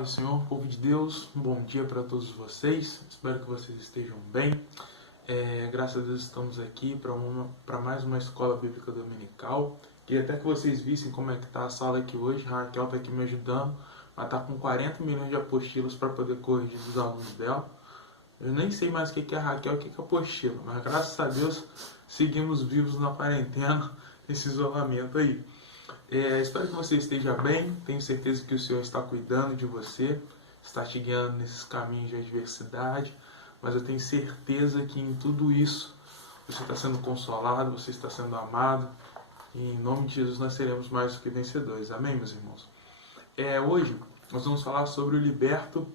paz do Senhor, povo de Deus, um bom dia para todos vocês, espero que vocês estejam bem. Graças a Deus estamos aqui para mais uma escola bíblica dominical. Queria até que vocês vissem como é que está a sala aqui hoje. A Raquel está aqui me ajudando, ela está com 40 milhões de apostilas para poder corrigir os alunos dela. Eu nem sei mais o que é a Raquel, o que é apostila, mas graças a Deus seguimos vivos na quarentena, nesse isolamento aí. Espero que você esteja bem, tenho certeza que o Senhor está cuidando de você, está te guiando nesses caminhos de adversidade, mas eu tenho certeza que em tudo isso você está sendo consolado, você está sendo amado, e em nome de Jesus nós seremos mais do que vencedores. Amém, meus irmãos? Hoje nós vamos falar sobre o liberto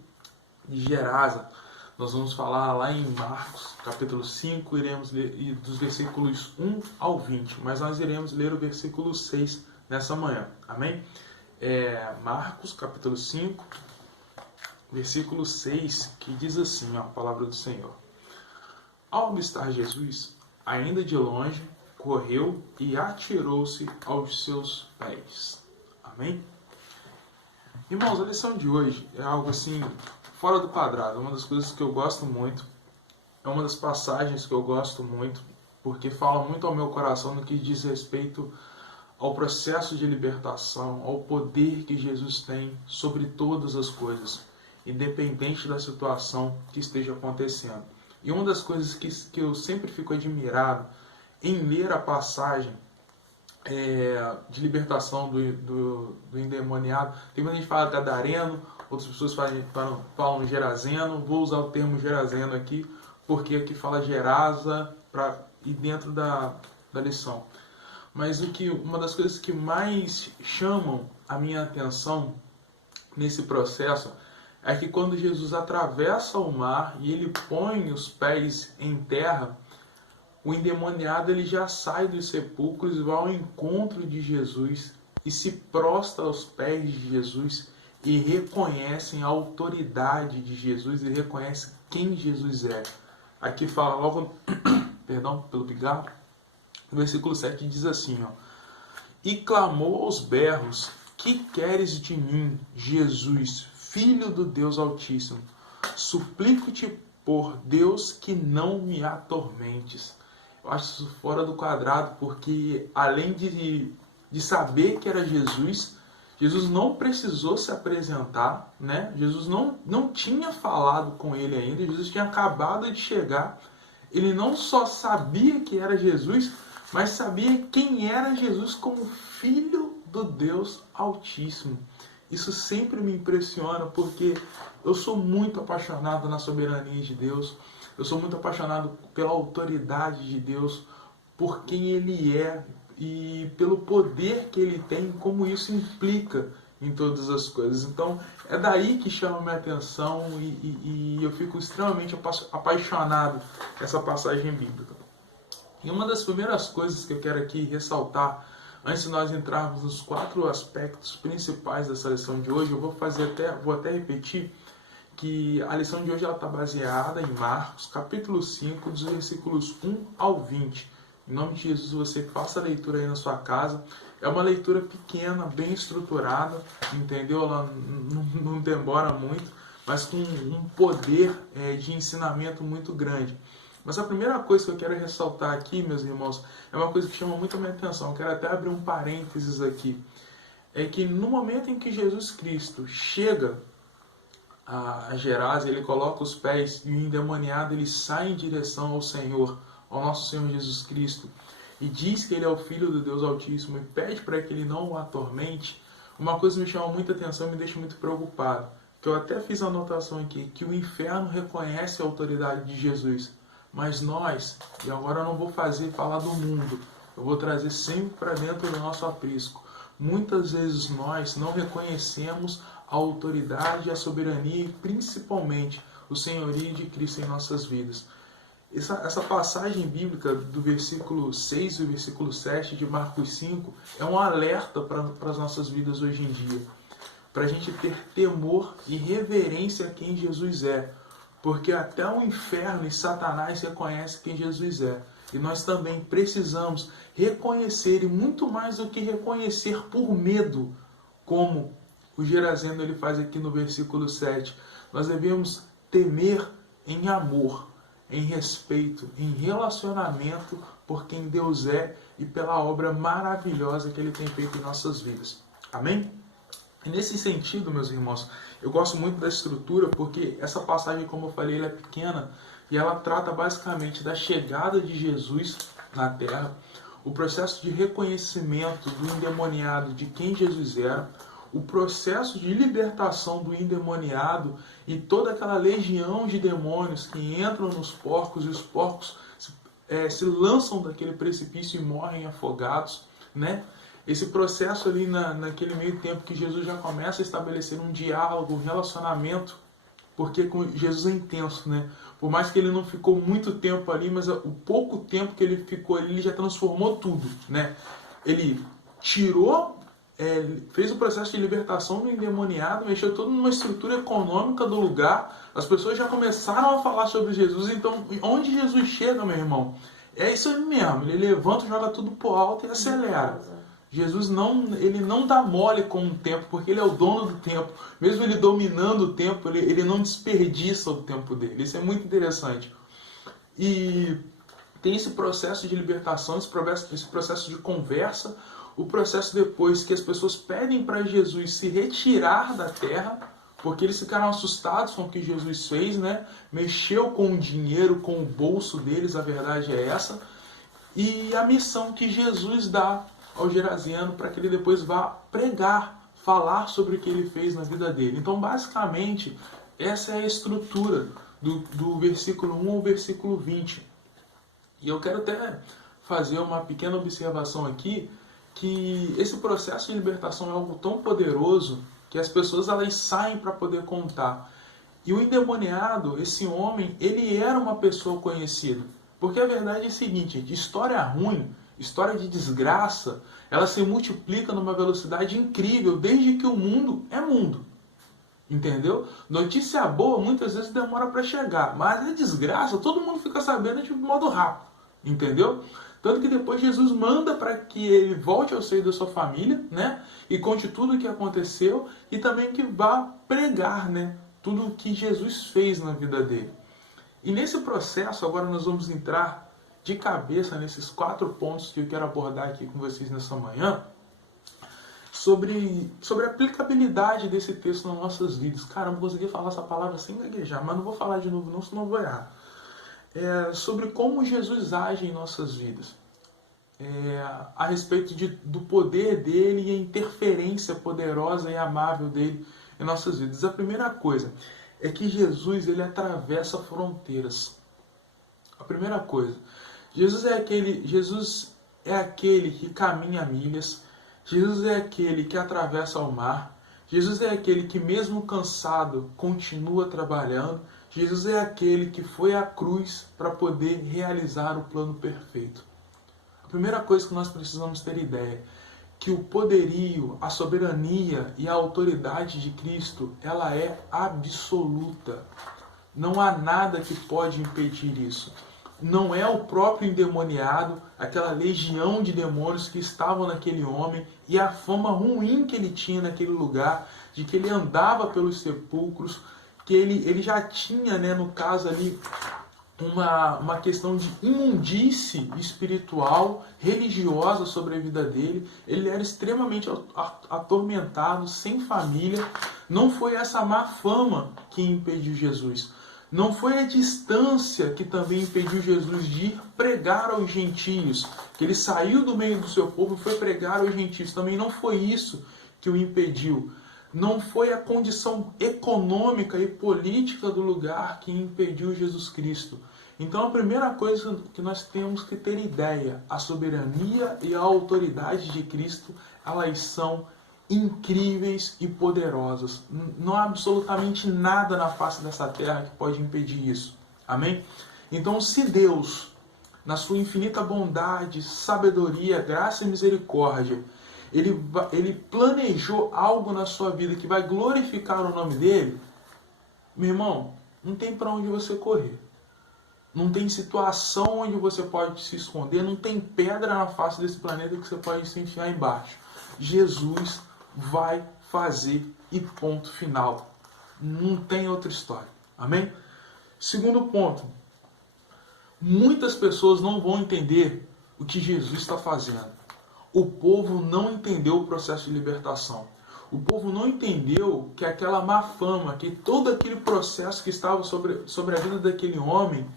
de Gerasa. Nós vamos falar lá em Marcos, capítulo 5, iremos ler dos versículos 1 ao 20, mas nós iremos ler o versículo 6 nessa manhã, amém? Marcos, capítulo 5, versículo 6, que diz assim, a palavra do Senhor. Ao avistar Jesus, ainda de longe, correu e atirou-se aos seus pés. Amém? Irmãos, a lição de hoje é algo assim, fora do quadrado, uma das coisas que eu gosto muito, é uma das passagens que eu gosto muito, porque fala muito ao meu coração no que diz respeito ao processo de libertação, ao poder que Jesus tem sobre todas as coisas, independente da situação que esteja acontecendo. E uma das coisas que eu sempre fico admirado em ler a passagem de libertação do endemoniado, tem muita gente que fala gadareno, outras pessoas falam gerazeno, vou usar o termo gerazeno aqui, porque aqui fala Gerasa e dentro da lição. Mas uma das coisas que mais chamam a minha atenção nesse processo é que quando Jesus atravessa o mar e ele põe os pés em terra, o endemoniado ele já sai dos sepulcros e vai ao encontro de Jesus e se prostra aos pés de Jesus e reconhecem a autoridade de Jesus e reconhecem quem Jesus é. Aqui fala logo, perdão pelo pigarro, o versículo 7 diz assim, E clamou aos berros, que queres de mim, Jesus, Filho do Deus Altíssimo? Suplico-te por Deus que não me atormentes. Eu acho isso fora do quadrado, porque além de saber que era Jesus, Jesus não precisou se apresentar, né? Jesus não tinha falado com ele ainda, Jesus tinha acabado de chegar. Ele não só sabia que era Jesus, mas sabia quem era Jesus como Filho do Deus Altíssimo. Isso sempre me impressiona, porque eu sou muito apaixonado na soberania de Deus, eu sou muito apaixonado pela autoridade de Deus, por quem Ele é e pelo poder que Ele tem, como isso implica em todas as coisas. Então, é daí que chama a minha atenção e eu fico extremamente apaixonado com essa passagem bíblica. E uma das primeiras coisas que eu quero aqui ressaltar, antes de nós entrarmos nos 4 aspectos principais dessa lição de hoje, eu vou até repetir que a lição de hoje está baseada em Marcos, capítulo 5, dos versículos 1 ao 20. Em nome de Jesus, você faça a leitura aí na sua casa. É uma leitura pequena, bem estruturada, entendeu? Ela não demora muito, mas com um poder de ensinamento muito grande. Mas a primeira coisa que eu quero ressaltar aqui, meus irmãos, é uma coisa que chama muito a minha atenção. Eu quero até abrir um parênteses aqui. É que no momento em que Jesus Cristo chega a Gerasa, ele coloca os pés e o endemoniado ele sai em direção ao Senhor, ao nosso Senhor Jesus Cristo, e diz que ele é o Filho do Deus Altíssimo e pede para que ele não o atormente. Uma coisa me chama muita atenção e me deixa muito preocupado, que eu até fiz a anotação aqui, que o inferno reconhece a autoridade de Jesus. Mas nós, e agora eu não vou falar do mundo, eu vou trazer sempre para dentro do nosso aprisco. Muitas vezes nós não reconhecemos a autoridade, a soberania e principalmente o senhorio de Cristo em nossas vidas. Essa passagem bíblica do versículo 6 e o versículo 7 de Marcos 5 é um alerta para as nossas vidas hoje em dia. Para a gente ter temor e reverência a quem Jesus é. Porque até o inferno e Satanás reconhecem quem Jesus é. E nós também precisamos reconhecer, e muito mais do que reconhecer por medo, como o Gerazeno ele faz aqui no versículo 7. Nós devemos temer em amor, em respeito, em relacionamento por quem Deus é e pela obra maravilhosa que Ele tem feito em nossas vidas. Amém? E nesse sentido, meus irmãos, eu gosto muito da estrutura porque essa passagem, como eu falei, ela é pequena e ela trata basicamente da chegada de Jesus na Terra, o processo de reconhecimento do endemoniado de quem Jesus era, o processo de libertação do endemoniado e toda aquela legião de demônios que entram nos porcos e os porcos se lançam daquele precipício e morrem afogados, né? Esse processo ali naquele meio tempo que Jesus já começa a estabelecer um diálogo, um relacionamento, porque com Jesus é intenso, né? Por mais que ele não ficou muito tempo ali, mas o pouco tempo que ele ficou ali, ele já transformou tudo, né? Ele tirou, fez o processo de libertação do endemoniado, mexeu tudo numa estrutura econômica do lugar, as pessoas já começaram a falar sobre Jesus, então onde Jesus chega, meu irmão, é isso aí mesmo, ele levanta, joga tudo pro alto e acelera. Jesus ele não dá mole com o tempo, porque ele é o dono do tempo. Mesmo ele dominando o tempo, ele não desperdiça o tempo dele. Isso é muito interessante. E tem esse processo de libertação, esse processo de conversa, o processo depois que as pessoas pedem para Jesus se retirar da terra, porque eles ficaram assustados com o que Jesus fez, né? Mexeu com o dinheiro, com o bolso deles, a verdade é essa. E a missão que Jesus dá ao Gerazeno para que ele depois vá pregar, falar sobre o que ele fez na vida dele. Então, basicamente, essa é a estrutura do versículo 1 ao versículo 20. E eu quero até fazer uma pequena observação aqui, que esse processo de libertação é algo tão poderoso que as pessoas elas saem para poder contar. E o endemoniado, esse homem, ele era uma pessoa conhecida. Porque a verdade é a seguinte, de história ruim, história de desgraça, ela se multiplica numa velocidade incrível desde que o mundo é mundo. Entendeu? Notícia boa muitas vezes demora para chegar, mas a desgraça todo mundo fica sabendo de modo rápido. Entendeu? Tanto que depois Jesus manda para que ele volte ao seio da sua família, né? E conte tudo o que aconteceu e também que vá pregar, né? Tudo o que Jesus fez na vida dele. E nesse processo, agora nós vamos entrar de cabeça nesses 4 pontos que eu quero abordar aqui com vocês nessa manhã, sobre a aplicabilidade desse texto nas nossas vidas. Cara, eu não consegui falar essa palavra sem gaguejar, mas não vou falar de novo não, senão eu vou errar. Sobre como Jesus age em nossas vidas. A respeito do poder dele e a interferência poderosa e amável dele em nossas vidas. A primeira coisa é que Jesus ele atravessa fronteiras. A primeira coisa, Jesus é aquele que caminha milhas, Jesus é aquele que atravessa o mar, Jesus é aquele que mesmo cansado continua trabalhando, Jesus é aquele que foi à cruz para poder realizar o plano perfeito. A primeira coisa que nós precisamos ter ideia que o poderio, a soberania e a autoridade de Cristo, ela é absoluta. Não há nada que pode impedir isso. Não é o próprio endemoniado, aquela legião de demônios que estavam naquele homem e a fama ruim que ele tinha naquele lugar, de que ele andava pelos sepulcros, que ele já tinha, né, no caso ali, uma questão de imundície espiritual, religiosa sobre a vida dele. Ele era extremamente atormentado, sem família. Não foi essa má fama que impediu Jesus. Não foi a distância que também impediu Jesus de ir pregar aos gentios. Que ele saiu do meio do seu povo e foi pregar aos gentios. Também não foi isso que o impediu. Não foi a condição econômica e política do lugar que impediu Jesus Cristo. Então a primeira coisa que nós temos que ter ideia, a soberania e a autoridade de Cristo, elas são incríveis e poderosas. Não há absolutamente nada na face dessa terra que pode impedir isso. Amém? Então se Deus, na sua infinita bondade, sabedoria, graça e misericórdia, ele planejou algo na sua vida que vai glorificar o nome dele, meu irmão, não tem para onde você correr. Não tem situação onde você pode se esconder, não tem pedra na face desse planeta que você pode se enfiar embaixo. Jesus vai fazer e ponto final. Não tem outra história. Amém? Segundo ponto, muitas pessoas não vão entender o que Jesus está fazendo. O povo não entendeu o processo de libertação. O povo não entendeu que aquela má fama, que todo aquele processo que estava sobre a vida daquele homem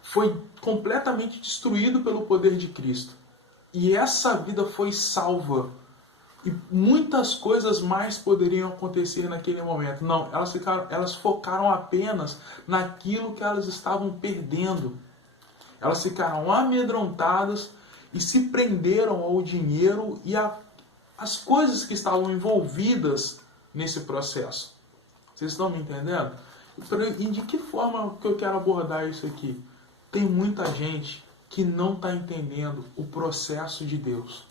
foi completamente destruído pelo poder de Cristo. E essa vida foi salva. E muitas coisas mais poderiam acontecer naquele momento. Não, elas focaram apenas naquilo que elas estavam perdendo. Elas ficaram amedrontadas e se prenderam ao dinheiro e às coisas que estavam envolvidas nesse processo. Vocês estão me entendendo? E de que forma que eu quero abordar isso aqui? Tem muita gente que não está entendendo o processo de Deus.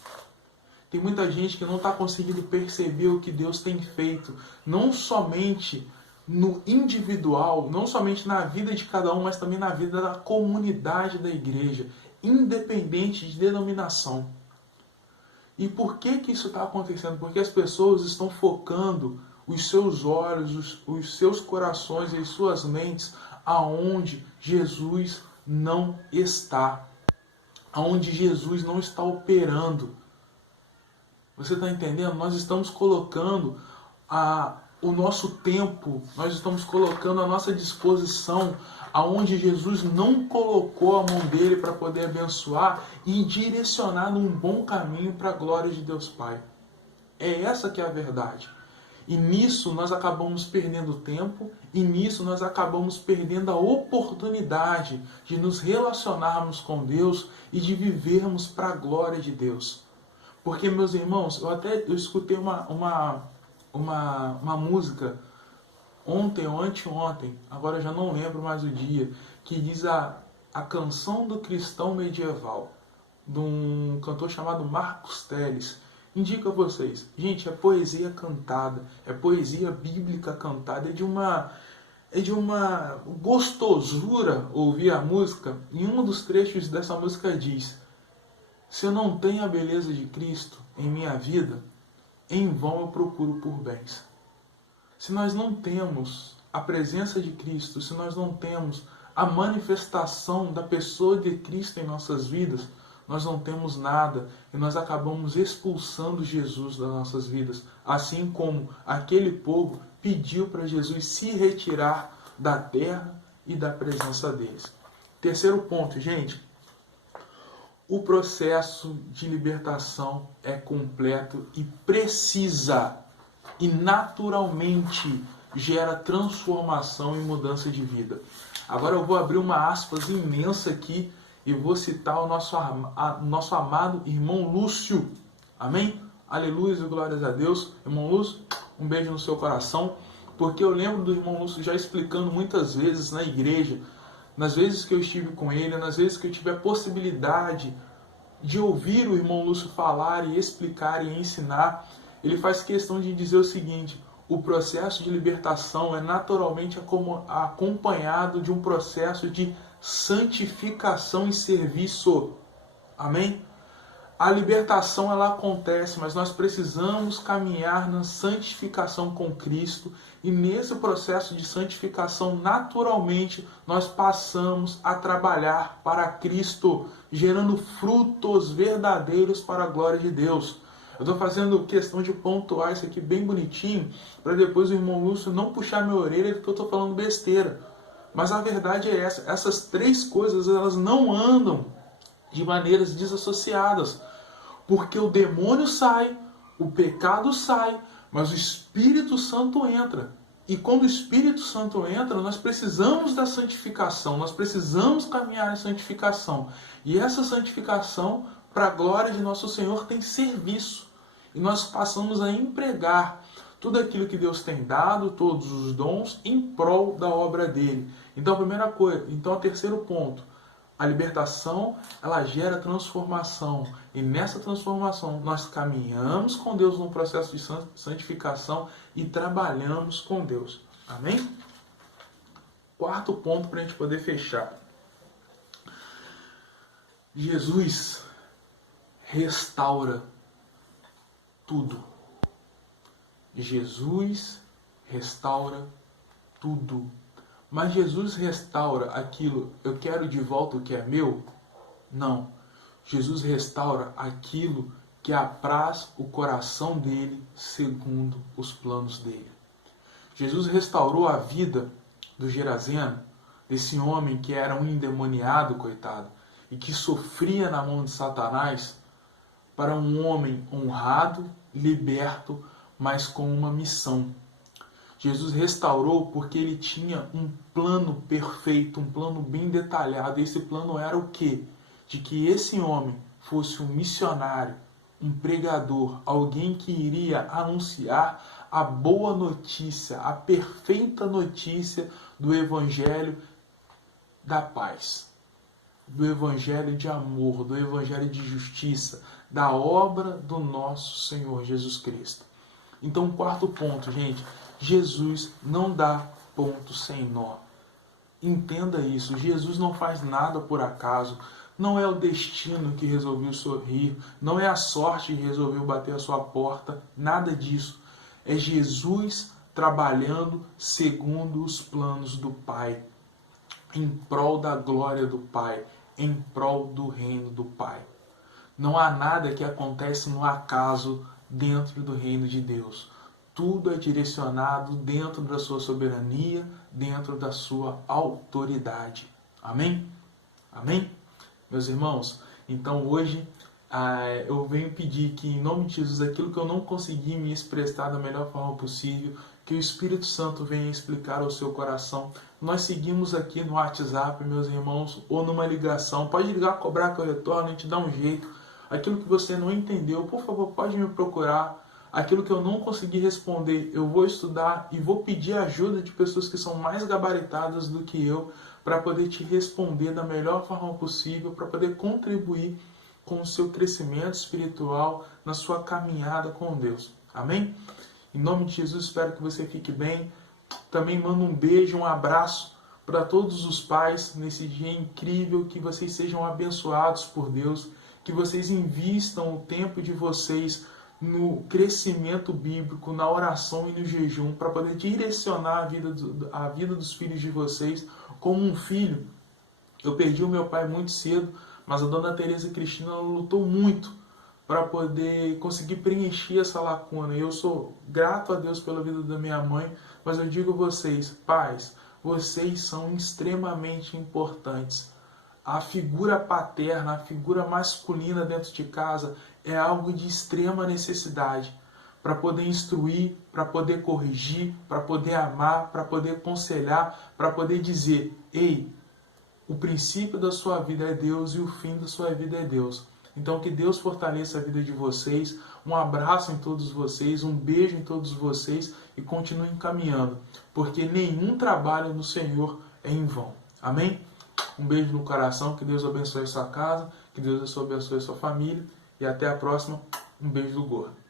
Tem muita gente que não está conseguindo perceber o que Deus tem feito, não somente no individual, não somente na vida de cada um, mas também na vida da comunidade da igreja, independente de denominação. E por que isso está acontecendo? Porque as pessoas estão focando os seus olhos, os seus corações e as suas mentes aonde Jesus não está, aonde Jesus não está operando. Você está entendendo? Nós estamos colocando o nosso tempo, nós estamos colocando a nossa disposição aonde Jesus não colocou a mão dele para poder abençoar e direcionar num bom caminho para a glória de Deus Pai. É essa que é a verdade. E nisso nós acabamos perdendo tempo e nisso nós acabamos perdendo a oportunidade de nos relacionarmos com Deus e de vivermos para a glória de Deus. Porque, meus irmãos, eu escutei uma música ontem ou anteontem, agora eu já não lembro mais o dia, que diz a canção do cristão medieval, de um cantor chamado Marcos Telles. Indico a vocês, gente, é poesia cantada, é poesia bíblica cantada, é de uma gostosura ouvir a música. Em um dos trechos dessa música diz: se eu não tenho a beleza de Cristo em minha vida, em vão eu procuro por bens. Se nós não temos a presença de Cristo, se nós não temos a manifestação da pessoa de Cristo em nossas vidas, nós não temos nada e nós acabamos expulsando Jesus das nossas vidas. Assim como aquele povo pediu para Jesus se retirar da terra e da presença deles. Terceiro ponto, gente. O processo de libertação é completo e precisa e naturalmente gera transformação e mudança de vida. Agora eu vou abrir uma aspas imensa aqui e vou citar o nosso amado irmão Lúcio. Amém? Aleluia e glórias a Deus. Irmão Lúcio, um beijo no seu coração, porque eu lembro do irmão Lúcio já explicando muitas vezes na igreja, nas vezes que eu estive com ele, nas vezes que eu tive a possibilidade de ouvir o irmão Lúcio falar e explicar e ensinar, ele faz questão de dizer o seguinte: o processo de libertação é naturalmente acompanhado de um processo de santificação e serviço. Amém? A libertação ela acontece, mas nós precisamos caminhar na santificação com Cristo, e nesse processo de santificação, naturalmente, nós passamos a trabalhar para Cristo, gerando frutos verdadeiros para a glória de Deus. Eu estou fazendo questão de pontuar isso aqui bem bonitinho, para depois o irmão Lúcio não puxar minha orelha porque eu estou falando besteira. Mas a verdade é essa: essas três coisas elas não andam de maneiras desassociadas. Porque o demônio sai, o pecado sai, mas o Espírito Santo entra. E quando o Espírito Santo entra, nós precisamos da santificação, nós precisamos caminhar em santificação. E essa santificação, para a glória de nosso Senhor, tem serviço. E nós passamos a empregar tudo aquilo que Deus tem dado, todos os dons, em prol da obra dele. Então, o terceiro ponto. A libertação, ela gera transformação. E nessa transformação, nós caminhamos com Deus num processo de santificação e trabalhamos com Deus. Amém? Quarto ponto para a gente poder fechar. Jesus restaura tudo. Jesus restaura tudo. Mas Jesus restaura aquilo, eu quero de volta o que é meu? Não. Jesus restaura aquilo que apraz o coração dele segundo os planos dele. Jesus restaurou a vida do Gerazeno, desse homem que era um endemoniado, coitado, e que sofria na mão de Satanás, para um homem honrado, liberto, mas com uma missão. Jesus restaurou porque ele tinha um plano perfeito, um plano bem detalhado. E esse plano era o quê? De que esse homem fosse um missionário, um pregador, alguém que iria anunciar a boa notícia, a perfeita notícia do Evangelho da paz, do Evangelho de amor, do Evangelho de justiça, da obra do nosso Senhor Jesus Cristo. Então, quarto ponto, gente, Jesus não dá ponto sem nó. Entenda isso, Jesus não faz nada por acaso. Não é o destino que resolveu sorrir, não é a sorte que resolveu bater a sua porta, nada disso. É Jesus trabalhando segundo os planos do Pai, em prol da glória do Pai, em prol do reino do Pai. Não há nada que acontece no acaso dentro do reino de Deus. Tudo é direcionado dentro da sua soberania, dentro da sua autoridade. Amém? Amém? Meus irmãos, então hoje eu venho pedir que, em nome de Jesus, aquilo que eu não consegui me expressar da melhor forma possível, que o Espírito Santo venha explicar ao seu coração. Nós seguimos aqui no WhatsApp, meus irmãos, ou numa ligação. Pode ligar, cobrar que eu retorno, a gente dá um jeito. Aquilo que você não entendeu, por favor, pode me procurar. Aquilo que eu não consegui responder, eu vou estudar e vou pedir ajuda de pessoas que são mais gabaritadas do que eu para poder te responder da melhor forma possível, para poder contribuir com o seu crescimento espiritual na sua caminhada com Deus. Amém? Em nome de Jesus, espero que você fique bem. Também mando um beijo, um abraço para todos os pais nesse dia incrível, que vocês sejam abençoados por Deus, que vocês invistam o tempo de vocês no crescimento bíblico, na oração e no jejum, para poder direcionar a vida dos filhos de vocês. Como um filho, eu perdi o meu pai muito cedo, mas a dona Tereza Cristina lutou muito para poder conseguir preencher essa lacuna. E eu sou grato a Deus pela vida da minha mãe, mas eu digo a vocês, pais, vocês são extremamente importantes. A figura paterna, a figura masculina dentro de casa é algo de extrema necessidade para poder instruir, para poder corrigir, para poder amar, para poder aconselhar, para poder dizer, ei, o princípio da sua vida é Deus e o fim da sua vida é Deus. Então que Deus fortaleça a vida de vocês, um abraço em todos vocês, um beijo em todos vocês e continuem caminhando, porque nenhum trabalho no Senhor é em vão. Amém? Um beijo no coração, que Deus abençoe a sua casa, que Deus abençoe a sua família e até a próxima. Um beijo do gordo.